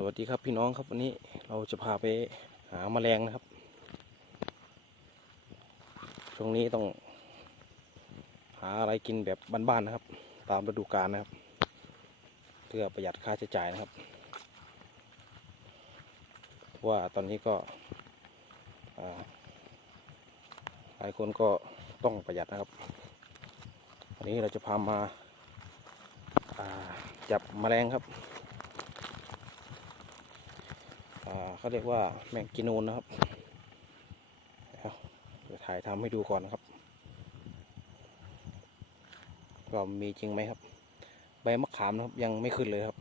สวัสดีครับพี่น้องครับวันนี้เราจะพาไปหาแมลงนะครับ ช่วงนี้ต้อง หาอะไรกินแบบบ้านๆนะครับ ตามฤดูกาลนะครับ เพื่อประหยัดค่าใช้จ่ายนะครับว่าตอนนี้ก็หลายคนก็ต้องประหยัดนะครับ วันนี้เราจะพามาาจับแมลงครับ เขาเรียกว่าแมงกินูนนะครับเดี๋ยวถ่ายทำให้ดูก่อนนะครับว่ามีจริงไหมครับ ใบมะขามนะครับยังไม่ขึ้นเลยครับ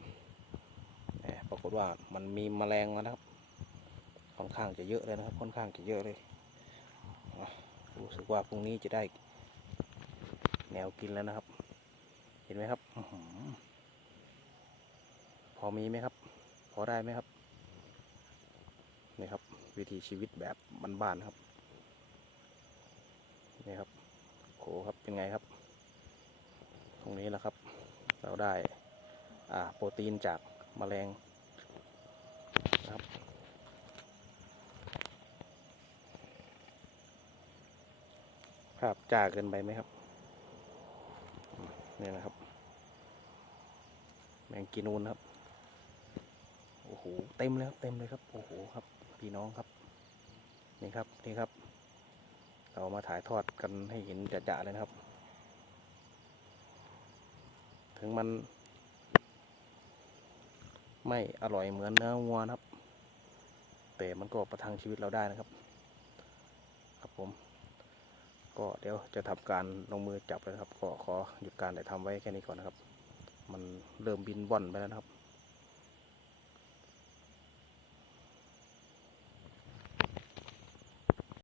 ปรากฏว่ามันมีแมลงแล้วนะครับ ค่อนข้างจะเยอะเลยนะครับ ค่อนข้างจะเยอะเลยรู้สึกว่าพรุ่งนี้จะได้แนวกินแล้วนะครับ เห็นไหมครับ พอมีไหมครับ พอได้ไหมครับ นี่ครับ วิถีชีวิตแบบบ้านๆครับนี่ครับโหครับเป็นไงครับ ตรงนี้แหละครับ เราได้อ่าโปรตีนจากแมลงนะครับภาพจ้าเกินไปไหมครับนี่นะครับ แมงกีนูนครับโอ้โหเต็มเลยครับเต็มเลยครับโอ้โหครับ พี่น้องครับ นี่ครับนี่ครับ เรามาถ่ายทอดกันให้เห็นจะๆเลยนะครับ ถึงมัน ไม่อร่อยเหมือนเนื้อวัวนะครับ แต่มันก็ประทังชีวิตเราได้นะครับ ครับผม ก็เดี๋ยวจะทำการลงมือจับเลยครับ ก็ขอหยุดการถ่ายทำไว้แค่นี้ก่อนนะครับ มันเริ่มบินว่อนไปแล้วนะครับ